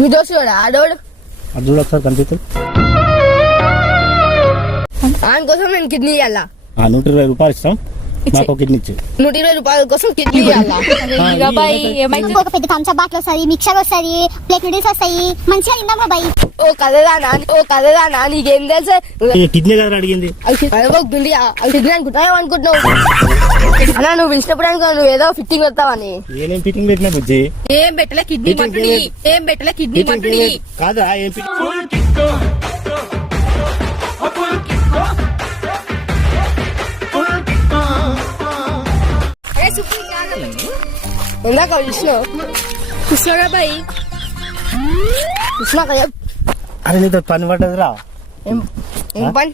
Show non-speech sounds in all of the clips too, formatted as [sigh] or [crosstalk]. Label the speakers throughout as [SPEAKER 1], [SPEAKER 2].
[SPEAKER 1] మీ దోస్తు కూడా ఆడోడు?
[SPEAKER 2] అది చూడు ఒకసారి కనిపిస్తుంది
[SPEAKER 1] ఆయన కోసం నేను కిడ్నీ ఇవ్వాలా
[SPEAKER 2] ఆ నూట ఇరవై రూపాయలు ఇస్తాం. నాకు కిడ్నీ ఇచ్చి.
[SPEAKER 1] నూట ఇరవై రూపాయల కోసం కిడ్నీ ఇవ్వాలా?
[SPEAKER 3] ఇక బాయ్ ఏమైతే
[SPEAKER 4] ఒక పెద్ద థమ్స్అప్ బాటిల్ వస్తుంది మిక్సర్ వస్తుంది ప్లేట్ నూడిల్స్ వస్తాయి. మంచిగా
[SPEAKER 1] ఓ ఓ నీకేం తెలుసు?
[SPEAKER 2] కిడ్నీ కదా అడిగింది.
[SPEAKER 1] కిడ్నీ అనుకుంటున్నావు నువ్వు పిలిచినప్పుడు అనుకో నువ్వు ఏదో ఫిట్టింగ్ వస్తావని
[SPEAKER 2] నేనేం ఫిట్టింగ్ పెట్టినా బుజ్జి?
[SPEAKER 3] ఏం పెట్టలే కిడ్నీ. ఏం పెట్టలే కిడ్నీ.
[SPEAKER 2] కాదా ఏం ఫిట్టింగ్
[SPEAKER 1] ఇందాక
[SPEAKER 3] చూసాడా బాయ్
[SPEAKER 1] చెప్.
[SPEAKER 2] అరే నీతో పని పడ్డదిరా
[SPEAKER 1] ఏం ఏం పని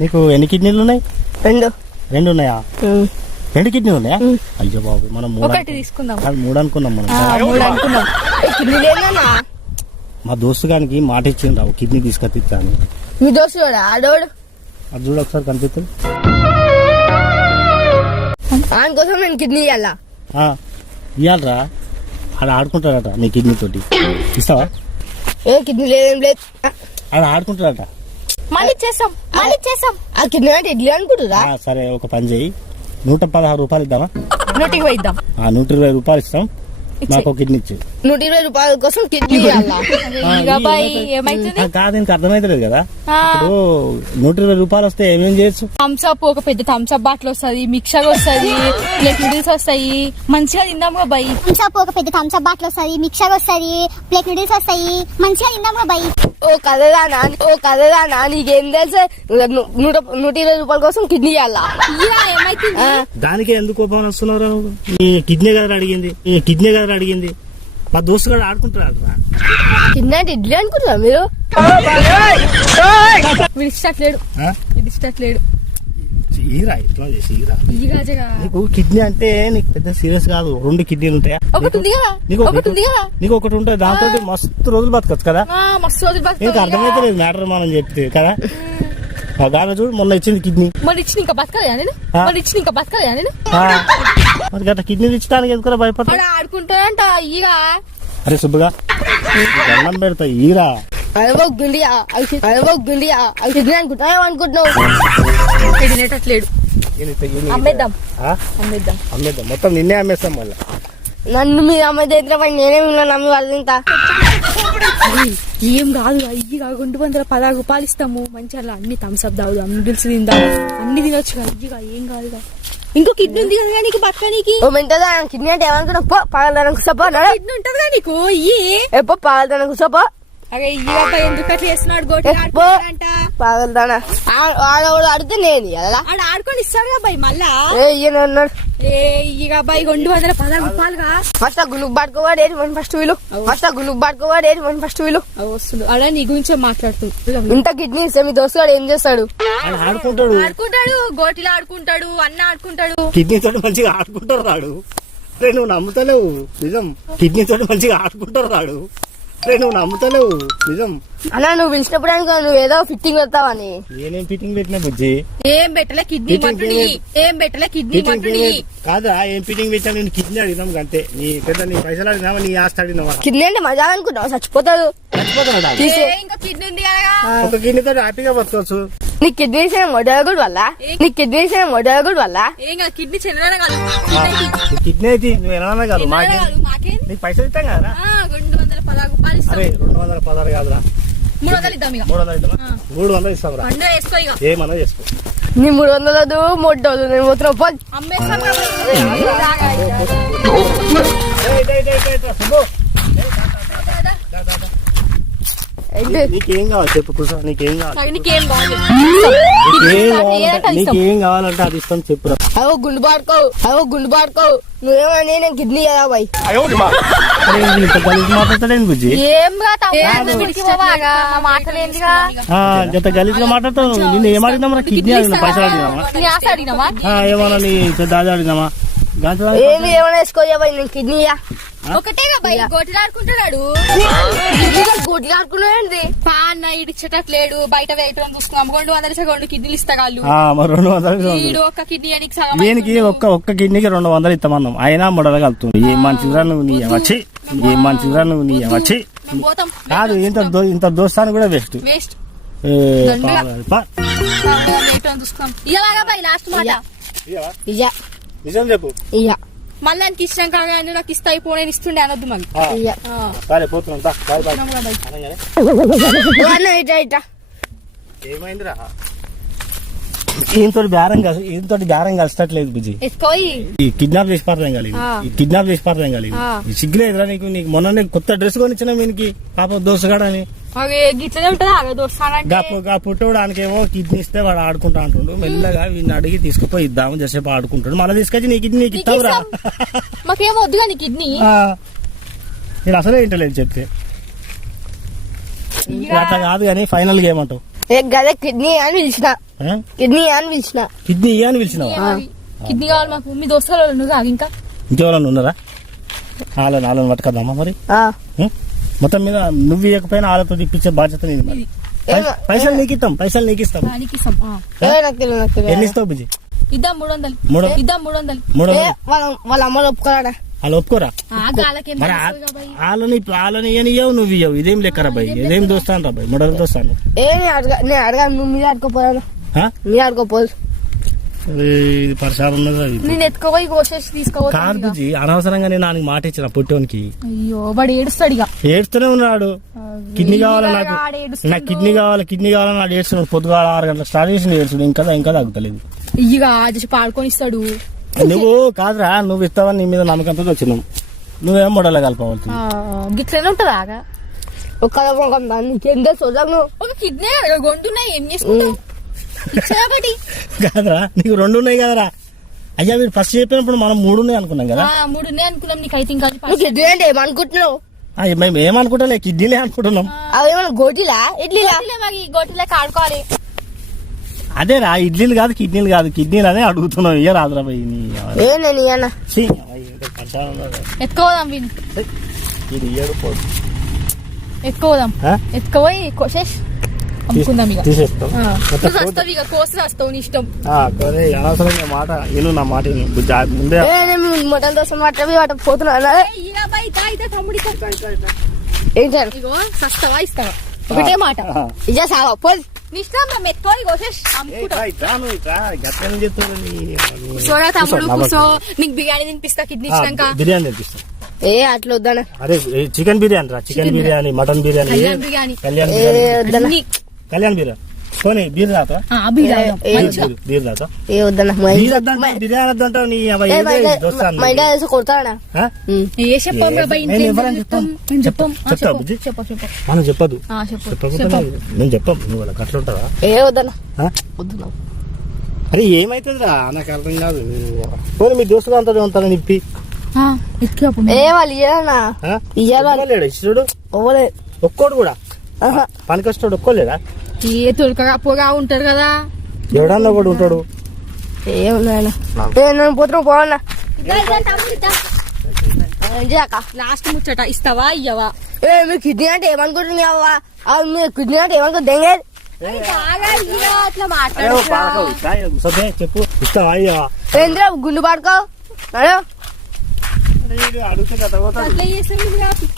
[SPEAKER 2] నీకు ఎన్ని కిడ్నీలు ఉన్నాయి
[SPEAKER 1] రెండు
[SPEAKER 2] రెండు ఉన్నాయా. రెండు కిడ్నీలు ఉన్నాయా అయ్యో బాబు మనం మూడు
[SPEAKER 3] ఒకటి
[SPEAKER 2] అనుకున్నాం.
[SPEAKER 3] తీసుకుందాం
[SPEAKER 2] కాదు, మూడు అనుకున్నాం మనం
[SPEAKER 3] ఆ, మూడు అనుకున్నాం
[SPEAKER 1] ఏ కిడ్నీ లేదన్నా
[SPEAKER 2] మా దోస్తు గానికి మాట ఇచ్చింది రావు కిడ్నీ తీసుకొచ్చిచ్చాను
[SPEAKER 1] మీ దోస్తు కూడా ఆడోడు
[SPEAKER 2] అది చూడు ఒకసారి కనిపిస్తుంది
[SPEAKER 1] ఆయన కోసం నేను కిడ్నీ ఇవ్వాలా
[SPEAKER 2] ఇవ్వాలరా ఆడ ఆడుకుంటాడట నీ కిడ్నీ తోటి. ఇస్తావా?
[SPEAKER 1] ఏ కిడ్నీ లేదేం లేదు.
[SPEAKER 2] ఆడ ఆడుకుంటాడట
[SPEAKER 3] మళ్ళీ చేస్తాం మళ్ళీ చేస్తాం.
[SPEAKER 1] ఆ కిడ్నీ అంటే ఇడ్లీ అనుకుంటురా
[SPEAKER 2] సరే ఒక పని చేయి. నూట పదహారు రూపాయలు ఇద్దామా?
[SPEAKER 3] నోటికి పోయిద్దాం
[SPEAKER 2] ఆ, నూట ఇరవై రూపాయలు ఇస్తాం. నాకు కిడ్నీ ఇచ్చి
[SPEAKER 1] నూట ఇరవై రూపాయల కోసం కిడ్నీ
[SPEAKER 3] ఇక ఏమైతుంది?
[SPEAKER 2] కాదు దీనికి అర్థమైతలేదు కదా. ఇప్పుడు నూట ఇరవై రూపాయలు వస్తే ఏమేం చేయొచ్చు?
[SPEAKER 3] థమ్స్ అప్ ఒక పెద్ద థమ్స్ అప్ బాటిల్ వస్తుంది మిక్సర్ వస్తుంది ప్లేట్ నూడిల్స్ వస్తాయి. మంచిగా తిందాం బాయ్.
[SPEAKER 4] థమ్స్అప్ ఒక పెద్ద థమ్స్అప్ బాటిల్ వస్తుంది మిక్సర్ వస్తుంది ప్లేట్ నూడిల్స్ వస్తాయి. మంచిగా తిందామా బాయ్.
[SPEAKER 1] ఓ కదదానా ఓ కదదానా నీకేం తెలుసు? ను- నూట నూట ఇరవై రూపాయల కోసం కిడ్నీ ఇవ్వాలా?
[SPEAKER 3] ఏమైతుంది?
[SPEAKER 2] దానికి ఎందుకు కోపం వస్తున్నారు నీ కిడ్నీ కదా అడిగింది కిడ్నీ కదా అడిగింది. మా దోస్తు కూడా
[SPEAKER 1] అంటే ఇడ్లీ అనుకుంటురా మీరు?
[SPEAKER 3] వీడు ఇష్టట్లేడు. ఇది ఇష్టట్లేడు.
[SPEAKER 2] ఈరా ఇట్లా చేసి ఈరా
[SPEAKER 3] ఇదిగా జగా
[SPEAKER 2] నీకు కిడ్నీ అంటే నీకు పెద్ద సీరియస్ కాదు రెండు కిడ్నీలు ఉంటాయా? నీకు
[SPEAKER 3] ఒకటి
[SPEAKER 2] నీకు ఉంటుంది దాంతో మస్తు రోజులు బతకచ్చు కదా?
[SPEAKER 3] మస్తు రోజులు
[SPEAKER 2] నీకు అర్థమైతే లేదు మ్యాటర్ మనం చెప్తే కదా? ఆ. గామె చూడు మొన్న ఇచ్చింది కిడ్నీ.
[SPEAKER 3] మరి ఇచ్చిన ఇంకా బతకలేదా నేను?
[SPEAKER 2] ఆ.
[SPEAKER 3] మరి ఇచ్చిన ఇంకా బతకలేదా నేను?
[SPEAKER 2] మరి గట్ట కిడ్నీ ఇచ్చడానికి ఎందుకు భయపడతా
[SPEAKER 3] ఆడుకుంటాడంట ఇక
[SPEAKER 2] అరే సుబ్బుగా దండం పెడతా ఈరా.
[SPEAKER 1] కిడ్నీ అనుకుంటున్నావు?
[SPEAKER 3] తినేటట్లేడు. అమ్మేద్దాం? అమ్మేద్దాం.
[SPEAKER 2] అమ్మేద్దాం. మొత్తం నిన్నే అమ్మేస్తాం మళ్ళీ.
[SPEAKER 1] నన్ను మీ అమ్మ దగ్గర పని నేనే ఉన్నాను నమ్మి
[SPEAKER 3] ఏం కాదు ఇవి కాదు రెండు వందల పదహారు రూపాయలు ఇస్తాము. మంచిగా అలా అన్ని థమ్స్అప్ తాగుదాం నూడిల్స్ తిందాం అన్ని తినొచ్చు కదా ఇదిగా ఏం కాదు ఇంకో కిడ్నీ ఉంది కదా నీకు బతకనికి
[SPEAKER 1] ఓ మెంటదా కిడ్నీ అంటే ఏమనుకున్నావు పో పగలదానం నడు.
[SPEAKER 3] కిడ్నీ ఉంటది నీకు? ఇయ్యి
[SPEAKER 1] ఎప్పో పగలదానం కూర్చోపో
[SPEAKER 3] అరే ఇయ్యి ఎందుకు అట్లా చేస్తున్నాడు? గోటి
[SPEAKER 1] ఎప్పో
[SPEAKER 3] ఆడుకుంటాడంట.
[SPEAKER 1] పగలదానా ఆడవాడు అడిగితే నేను ఎలా
[SPEAKER 3] ఆడ ఆడుకొని ఇస్తాడు మళ్ళా?
[SPEAKER 1] ఏ ఈయన ఉన్నాడు.
[SPEAKER 3] ఏ ఇక బాయ్ రెండు వందల పదహారు రూపాయలుగా?
[SPEAKER 1] ఫస్ట్ ఆ పట్టుకోవాడు వీలు? ఫస్ట్ ఆ పట్టుకోవాడు వీలు?
[SPEAKER 3] అవి వస్తుంది అలా నీ గురించే మాట్లాడుతుంది.
[SPEAKER 1] ఇంత కిడ్నీ ఇస్తే మీ దోస్తు గాడు ఏం చేస్తాడు?
[SPEAKER 2] ఆడుకుంటాడు.
[SPEAKER 3] ఆడుకుంటాడు గోటిలో ఆడుకుంటాడు అన్న ఆడుకుంటాడు.
[SPEAKER 2] కిడ్నీ తోటి మంచిగా ఆడుకుంటారు రాడు. నువ్వు నమ్ముతలేవు. నిజం. కిడ్నీ తోటి మంచిగా ఆడుకుంటారు రాడు. నువ్వు నమ్ముతలేవు. నిజం.
[SPEAKER 1] అన్నా నువ్వు పిలిచినప్పుడు అనుకో నువ్వు ఏదో ఫిట్టింగ్ వస్తావని
[SPEAKER 2] నేనేం ఫిట్టింగ్ పెట్టినా బుజ్జి?
[SPEAKER 3] ఏం పెట్టలే కిడ్నీ
[SPEAKER 2] చేయలేదు.
[SPEAKER 3] ఏం పెట్టలే కిడ్నీ
[SPEAKER 2] చేయలేదు. కాదా ఏం ఫిట్టింగ్ పెట్టా నేను కిడ్నీ అడిగినాం అంతే నీ పెద్ద నీ పైసలు అడిగినావా నీ ఆస్తి అడిగినావా?
[SPEAKER 1] కిడ్నీ అంటే మజా అనుకుంటావు చచ్చిపోతాడు.
[SPEAKER 3] ఇంకా కిడ్నీ ఉంది కదా.
[SPEAKER 2] ఒక కిడ్నీ తోటి హ్యాపీగా బతకొచ్చు.
[SPEAKER 1] నీ కిడ్నీ మొడగుడు వల్ల? నీ కిడ్నీ మొడగుడు వల్ల?
[SPEAKER 3] కిడ్నీ చిన్న
[SPEAKER 2] కిడ్నీ అయితే నువ్వు ఎలా కాదు మాకే? నీకు పైసలు ఇస్తాం కదా
[SPEAKER 3] పదహారు రూపాయలు ఇస్తాం
[SPEAKER 2] అరే రెండు వందల పదహారు కాదురా
[SPEAKER 3] మూడు వందలు ఇద్దాం ఇక
[SPEAKER 2] మూడు వందలు ఇస్తామా మూడు వందలు ఇస్తాం రా
[SPEAKER 3] పండుగ వేసుకో ఇక
[SPEAKER 2] ఏమన్నా చేసుకో
[SPEAKER 1] నీ మూడు వందలదు వందలు నేను పోతున్నా పో
[SPEAKER 3] అమ్మేస్తాం
[SPEAKER 2] ఏయ్, ఇటు, ఇటు, ఇటు, ఇటు, సుబ్బు. నీకేం కావాలి? చెప్పు కూర్చో నీకేం కావాలి?
[SPEAKER 3] నీకేం బాగుంది
[SPEAKER 2] నీకేం
[SPEAKER 3] ఏదంటే
[SPEAKER 2] కావాలంటే
[SPEAKER 3] అది ఇస్తాం.
[SPEAKER 2] చెప్పురా
[SPEAKER 1] అవో గుండు పాడుకో అవో గుండు పాడుకో. నువ్వేమని నేను కిడ్నీ కదా బాయ్.
[SPEAKER 2] మాట్లాడతాడేంది బుజ్జి?
[SPEAKER 3] ఏం మాటలేందిగా
[SPEAKER 2] ఆ, జత గలీజ్గా మాట్లాడతావు. నిన్ను ఏం కిడ్నీ అడిగినా పైసలు అడిగినామా ఏమన్నా నీ పెద్ద అది అడిగినామా
[SPEAKER 1] ఏమి ఏమైనా నేను కిడ్నీయా?
[SPEAKER 3] ఒకటేగా బై గోటిలో ఆడుకుంటున్నాడు
[SPEAKER 1] గుడ్లు ఆడుకున్నాయండి
[SPEAKER 3] పాన్న ఇడిచేటట్లేడు బయట వేయటం చూసుకున్నాం రెండు వందల సెకండ్ కిడ్నీలు ఇస్తాగాళ్ళు
[SPEAKER 2] రెండు వందలు
[SPEAKER 3] ఈడు ఒక్క కిడ్నీ సగం
[SPEAKER 2] దీనికి ఒక్క ఒక్క కిడ్నీకి రెండు వందలు ఇస్తామన్నాం. అయినా ముడలగలుగుతుంది ఏం మంచిదిరా నువ్వు నీ వచ్చి ఏం మంచిదిరా నువ్వు నీ వచ్చి కాదు ఇంత దో- ఇంత దోస్తాను కూడా బెస్ట్
[SPEAKER 3] వేస్ట్.
[SPEAKER 2] పా.
[SPEAKER 3] చూసుకుందాం ఇలాగా బాయ్ లాస్ట్ మాట.
[SPEAKER 2] నిజం చెప్పు.
[SPEAKER 1] ఇయ్య.
[SPEAKER 3] మళ్ళీ దానికి ఇచ్చినాం కాగా అని నాకు ఇస్తా అయిపోయి నేను ఇస్తుండే అనొద్దు మళ్ళీ
[SPEAKER 2] సరే పోతున్నాం దా.
[SPEAKER 3] రా బాయ్.
[SPEAKER 2] అనగానే, ఏమైందిరా ఈయనతో బేరం కలిసి ఈయనతో బేరం కలిసినట్లేదు బుజ్జి
[SPEAKER 3] ఎత్తుకోయి
[SPEAKER 2] ఈ కిడ్నాప్ చేసి పారదేం కాలి
[SPEAKER 3] ఆ.
[SPEAKER 2] ఈ కిడ్నాప్ చేసి పారదేం కాలి
[SPEAKER 3] ఆ.
[SPEAKER 2] ఈ సిగ్గులేదురా నీకు నీకు మొన్న కొత్త డ్రెస్ కొనిచ్చిన వీనికి పాప దోసగాడని గా గా పుట్టోడు ఆయనకేమో కిడ్నీ ఇస్తే వాడు ఆడుకుంటా అంటుండు. మెల్లగా వీడిని అడిగి తీసుకుపోయి ఇద్దాము జసేపు ఆడుకుంటాడు. మళ్ళీ తీసుకొచ్చి నీ కిడ్నీ నీకు ఇస్తావురా
[SPEAKER 3] మాకేమో వద్దు కానీ కిడ్నీ?
[SPEAKER 2] ఆ. నేను అసలే వింటలేదు చెప్తే అట్లా కాదు కానీ ఫైనల్గా ఏమంటావు?
[SPEAKER 1] ఏ గదే కిడ్నీ అని పిలిచిన? కిడ్నీ అని పిలిచిన.
[SPEAKER 2] కిడ్నీ అని పిలిచినావా?
[SPEAKER 3] కిడ్నీ కావాలి మాకు. మీ దోస్తులు ఇంకా?
[SPEAKER 2] ఇంకెవరన్నా ఉన్నారా? వాళ్ళని వాళ్ళని పట్టుకద్దామా మరి? మొత్తం మీద నువ్వు ఇవ్వకపోయినా వాళ్ళతో తిప్పించే బాధ్యత నీది మరి. పైసలు నీకు ఇస్తాం పైసలు నీకు ఇస్తాం.
[SPEAKER 1] ఏ
[SPEAKER 2] ఎన్ని ఇస్తావు బుజ్జి?
[SPEAKER 3] ఇద్దాం మూడు వందలు.
[SPEAKER 2] మూడు
[SPEAKER 3] ఇద్దాం మూడు వందలు.
[SPEAKER 2] మూడు
[SPEAKER 1] ఏ. వాళ్ళ అమ్మలు ఒప్పుకోరాడా?
[SPEAKER 2] వాళ్ళు ఒప్పుకోరా? మరి. వాళ్ళని వాళ్ళని ఇయ్యని ఇయ్యవు నువ్వు ఇయ్యవు. ఇదేం లెక్కరా బాయ్? ఇదేం దోస్తాను రా బాయ్? మూడు వందలు దోస్తాను.
[SPEAKER 1] ఏ అడగ నేను అడగా నువ్వు మీద ఆడుకోపోయాను
[SPEAKER 2] ఆ?
[SPEAKER 1] మీద ఆడుకోపోదు
[SPEAKER 2] ఇది పరిసరం ఉన్నది అది.
[SPEAKER 3] నేను ఎత్తుకోపోయి కోసేసి
[SPEAKER 2] కాదు బుజ్జి అనవసరంగా నేను ఆయనకి మాట ఇచ్చిన పొట్టోనికి.
[SPEAKER 3] అయ్యో వాడు ఏడుస్తాడు ఇక.
[SPEAKER 2] ఏడుస్తూనే ఉన్నాడు. కిడ్నీ కావాలి నాకు?
[SPEAKER 3] ఏడుస్తుండు.
[SPEAKER 2] నాకు కిడ్నీ కావాలి? కిడ్నీ కావాలని నాడు ఏడుస్తున్నాడు. పొద్దుగా ఆరు గంటలకు స్టార్ట్ చేసి ఏడుచుడు ఇంకా ఇంకా తగ్గుతలేదు
[SPEAKER 3] ఇక చేసి పాడుకొని ఇస్తాడు.
[SPEAKER 2] నువ్వు కాదురా నువ్వు ఇస్తావని నీ మీద నమ్మకంతో వచ్చినావు నువ్వేం మొడలో కలపవచ్చు
[SPEAKER 3] గిట్లనే ఉంటదా
[SPEAKER 1] నీకేం
[SPEAKER 3] ఒక కిడ్నీ గొంతున్నాయి ఏం చేసుకుంటావు? [laughs]
[SPEAKER 2] కాదురా నీకు రెండు ఉన్నాయి కదరా. అయ్యా మీరు ఫస్ట్ చెప్పినప్పుడు మనం మూడు ఉన్నాయి అనుకున్నాం కదా.
[SPEAKER 3] ఆ, మూడు ఉన్నాయి అనుకున్నాం నీకు అయితే ఇంకా
[SPEAKER 1] కిడ్నీ అంటే ఏమనుకుంటున్నావు?
[SPEAKER 2] మేము ఏమనుకుంటలే కిడ్నీలే అనుకుంటున్నాం.
[SPEAKER 1] అవి ఏమన్నా గోటిలా ఇడ్లీలా?
[SPEAKER 3] గోటిలే ఆడుకోవాలి
[SPEAKER 2] అదేరా ఇడ్లీలు కాదు కిడ్నీలు కాదు కిడ్నీలు అనే అడుగుతున్నాం. ఇయ్య రాదురా?
[SPEAKER 3] ఎత్తుకోదాం వీని
[SPEAKER 2] ఇది ఇయ్యడు పోదు.
[SPEAKER 3] ఎత్తుకోదాం.
[SPEAKER 2] ఆ?
[SPEAKER 3] అమ్ముకుందాం ఇక.
[SPEAKER 2] తీసేస్తాం.
[SPEAKER 3] ఆ.
[SPEAKER 2] మొత్తం
[SPEAKER 3] నువ్వు వస్తావు ఇక కోసి వస్తావు నీ ఇష్టం.
[SPEAKER 2] ఆ, కానీ అనవసరంగా మాట విను నా మాట విను. బుజ్జి, ఆ ముందే
[SPEAKER 1] ఏ నేను మొట్టలు దోశ మాట్లాడి వాటి పోతున్నా. అన్నారే.
[SPEAKER 3] తమ్ముడి
[SPEAKER 1] ఏం సార్
[SPEAKER 3] ఇగో సస్తావా ఇస్తావా ఒకటే మాట.
[SPEAKER 2] ఆ.
[SPEAKER 1] ఇజా సావా పోదు
[SPEAKER 3] నీ ఇష్టం మేము ఎత్తుకోయి కోసేసి అమ్ముకుంటాం.
[SPEAKER 2] ఏయ్, ఇట్రా నువ్వు, ఇట్రా. గట్లనే చెప్తావు నీ-
[SPEAKER 3] కూర్చోరా తమ్ముడు
[SPEAKER 2] కూర్చో, నా
[SPEAKER 3] కూర్చో నీకు బిర్యానీ తినిపిస్తా కిడ్నీ
[SPEAKER 2] ఆ,
[SPEAKER 3] ఇచ్చినాక.
[SPEAKER 2] బిర్యానీ తెప్పిస్తా
[SPEAKER 1] ఏ అట్లా వద్దానా
[SPEAKER 2] అరే చికెన్ బిర్యానీ రా చికెన్ బిర్యానీ మటన్ బిర్యానీ.
[SPEAKER 3] కళ్యాణ్ బిర్యానీ.
[SPEAKER 2] కళ్యాణ్
[SPEAKER 1] ఏ
[SPEAKER 2] బిర్యానీ
[SPEAKER 1] వద్దనా
[SPEAKER 3] అన్ని.
[SPEAKER 2] కళ్యాణ్ బిర్యానీ పోనీ బీర్ రాతా బీర్ రాతా
[SPEAKER 1] ఏ
[SPEAKER 2] బీర్ బిర్యానీ వద్దంటావు నీ దోస్తాను
[SPEAKER 1] కొడతాడా?
[SPEAKER 2] మనం చెప్పదు. నేను చెప్పం నువ్వు వాళ్ళకి అట్లా ఉంటావా
[SPEAKER 1] ఏ వద్దనా
[SPEAKER 2] ఆ?
[SPEAKER 1] వద్దునా
[SPEAKER 2] అరే ఏమైతుందిరా? నాకు అర్థం కాదు. పోనీ మీ దోస్తుగా అంతా ఉంటాను నిప్పి?
[SPEAKER 1] ఏ వాళ్ళు ఇయ్యాలనా
[SPEAKER 2] ఆ?
[SPEAKER 1] ఇయ్యాలి ఓవలే
[SPEAKER 2] ఒక్కోడు కూడా. పనికొస్తాడు ఒక్కోలేడా
[SPEAKER 3] ఏ తొలకగా పోగా ఉంటారు కదా.
[SPEAKER 2] ఎవడన్నా కూడా ఉంటాడు.
[SPEAKER 1] ఏమున్నాయన నేను పోతున్నా
[SPEAKER 3] లాస్ట్ ముచ్చట ఇస్తావా ఇయ్యవా?
[SPEAKER 1] ఏ మీరు కిడ్నీ అంటే ఏమనుకుంటున్నావా మీరు కిడ్నీ అంటే ఏమనుకుంటు
[SPEAKER 2] చెప్పు ఇస్తావా
[SPEAKER 1] ఏంద్రా గుండు పడుకో?